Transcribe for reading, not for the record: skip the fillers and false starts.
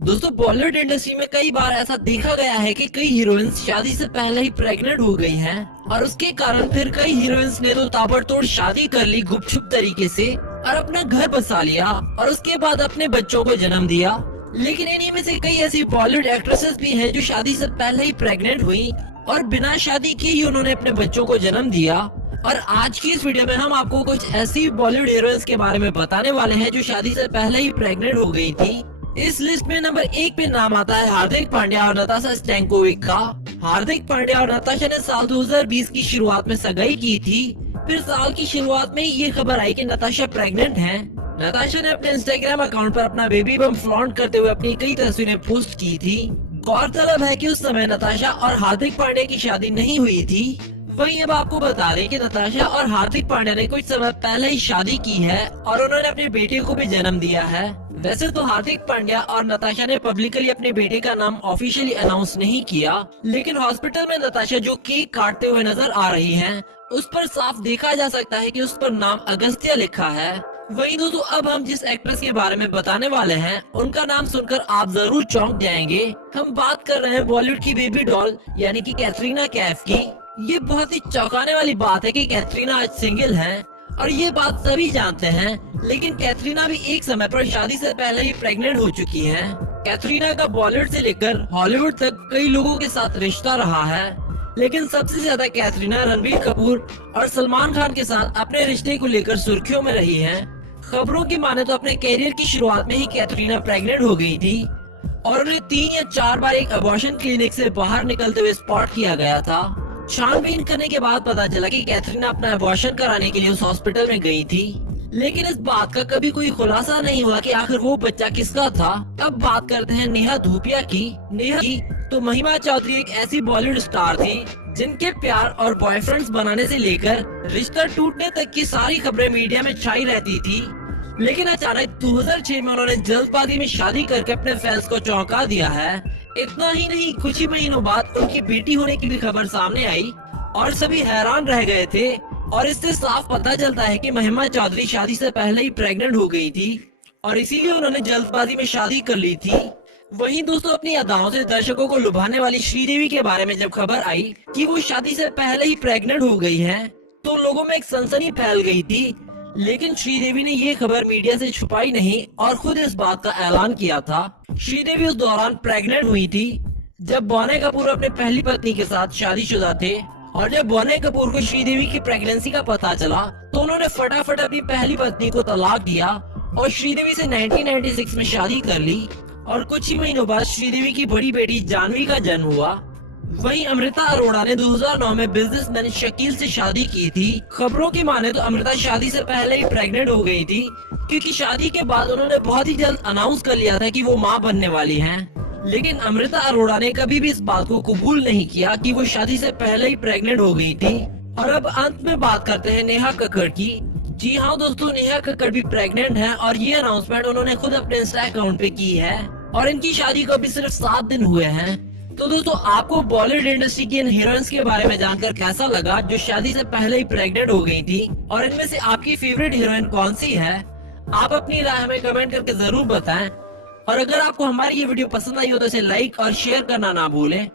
दोस्तों बॉलीवुड इंडस्ट्री में कई बार ऐसा देखा गया है कि कई हीरोइंस शादी से पहले ही प्रेग्नेंट हो गई हैं और उसके कारण फिर कई हीरोइंस ने तो ताबड़तोड़ शादी कर ली गुपचुप तरीके से और अपना घर बसा लिया और उसके बाद अपने बच्चों को जन्म दिया। लेकिन इन्हीं में से कई ऐसी बॉलीवुड एक्ट्रेसेस भी हैं जो शादी से पहले ही प्रेग्नेंट हुई और बिना शादी के ही उन्होंने अपने बच्चों को जन्म दिया। और आज की इस वीडियो में हम आपको कुछ ऐसी बॉलीवुड हीरोइंस के बारे में बताने वाले हैं जो शादी से पहले ही प्रेग्नेंट हो गई थी। इस लिस्ट में नंबर 1 पे नाम आता है हार्दिक पांड्या और नताशा स्टैनकोविक का। हार्दिक पांड्या और नताशा ने साल 2020 की शुरुआत में सगाई की थी। फिर साल की शुरुआत में ये खबर आई कि नताशा प्रेग्नेंट हैं। नताशा ने अपने इंस्टाग्राम अकाउंट पर अपना बेबी बम फ्लॉन्ट करते हुए अपनी कई तस्वीरें पोस्ट की थी। गौरतलब है कि उस समय नताशा और हार्दिक पांड्या की शादी नहीं हुई थी। वहीं अब आपको बता दें कि नताशा और हार्दिक पांड्या ने कुछ समय पहले ही शादी की है और उन्होंने अपने बेटे को भी जन्म दिया है। वैसे तो हार्दिक पांड्या और नताशा ने पब्लिकली अपने बेटे का नाम ऑफिशियली अनाउंस नहीं किया, लेकिन हॉस्पिटल में नताशा जो केक काटते हुए नजर आ रही हैं, उस पर साफ देखा जा सकता है कि उस पर नाम अगस्त्या लिखा है। वहीं दोस्तों अब हम जिस एक्ट्रेस के बारे में बताने वाले हैं उनका नाम सुनकर आप जरूर चौंक जाएंगे। हम बात कर रहे हैं बॉलीवुड की बेबी डॉल यानी कि कैटरीना कैफ की। ये बहुत ही चौंकाने वाली बात है कि कैटरीना आज सिंगल है और ये बात सभी जानते हैं, लेकिन कैटरीना भी एक समय पर शादी से पहले ही प्रेग्नेंट हो चुकी हैं। कैटरीना का बॉलीवुड से लेकर हॉलीवुड तक कई लोगों के साथ रिश्ता रहा है, लेकिन सबसे ज्यादा कैटरीना रणबीर कपूर और सलमान खान के साथ अपने रिश्ते को लेकर सुर्खियों में रही है। खबरों की माने तो अपने कैरियर की शुरुआत में ही कैटरीना प्रेग्नेंट हो गई थी और उन्हें 3 या 4 बार एक अबॉर्शन क्लिनिक से बाहर निकलते हुए स्पॉट किया गया था। छानबीन करने के बाद पता चला कि कैटरीना अपना अबॉर्शन कराने के लिए उस हॉस्पिटल में गई थी, लेकिन इस बात का कभी कोई खुलासा नहीं हुआ कि आखिर वो बच्चा किसका था। अब बात करते हैं नेहा धूपिया की। नेहा की तो महिमा चौधरी एक ऐसी बॉलीवुड स्टार थी जिनके प्यार और बॉयफ्रेंड्स बनाने से लेकर रिश्ता टूटने तक की सारी खबरें मीडिया में छाई रहती थी। लेकिन अचानक 2006 में उन्होंने जल्दबाजी में शादी करके अपने फैंस को चौंका दिया है। इतना ही नहीं, कुछ ही महीनों बाद उनकी बेटी होने की भी खबर सामने आई और सभी हैरान रह गए थे। और इससे साफ पता चलता है कि महिमा चौधरी शादी से पहले ही प्रेग्नेंट हो गई थी और इसीलिए उन्होंने जल्दबाजी में शादी कर ली थी। वहीं दोस्तों अपनी अदाओं से दर्शकों को लुभाने वाली श्रीदेवी के बारे में जब खबर आई कि वो शादी से पहले ही प्रेग्नेंट हो गई हैं, तो लोगों में एक सनसनी फैल गई थी। लेकिन श्रीदेवी ने ये खबर मीडिया से छुपाई नहीं और खुद इस बात का ऐलान किया था। श्रीदेवी उस दौरान प्रेग्नेंट हुई थी जब बौने कपूर अपने पहली पत्नी के साथ शादीशुदा थे और जब बौने कपूर को श्रीदेवी की प्रेगनेंसी का पता चला तो उन्होंने फटाफट अपनी पहली पत्नी को तलाक दिया और श्रीदेवी से 1996 में शादी कर ली और कुछ ही महीनों बाद श्रीदेवी की बड़ी बेटी जानवी का जन्म हुआ। वहीं अमृता अरोड़ा ने 2009 में बिजनेसमैन शकील से शादी की थी। खबरों की माने तो अमृता शादी से पहले ही प्रेग्नेंट हो गई थी, क्योंकि शादी के बाद उन्होंने बहुत ही जल्द अनाउंस कर लिया था कि वो मां बनने वाली हैं। लेकिन अमृता अरोड़ा ने कभी भी इस बात को कबूल नहीं किया कि वो शादी से पहले ही प्रेग्नेंट हो गई थी। और अब अंत में बात करते हैं नेहा कक्कड़ की। जी हाँ दोस्तों, नेहा कक्कड़ भी प्रेग्नेंट है और ये अनाउंसमेंट उन्होंने खुद अपने इंस्टा अकाउंट पे की है और इनकी शादी को भी सिर्फ 7 दिन हुए हैं। तो दोस्तों आपको बॉलीवुड इंडस्ट्री की इन हीरोइंस के बारे में जानकर कैसा लगा जो शादी से पहले ही प्रेग्नेंट हो गई थी, और इनमें से आपकी फेवरेट हीरोइन कौन सी है? आप अपनी राय हमें कमेंट करके जरूर बताएं। और अगर आपको हमारी ये वीडियो पसंद आई हो तो इसे लाइक और शेयर करना ना भूलें।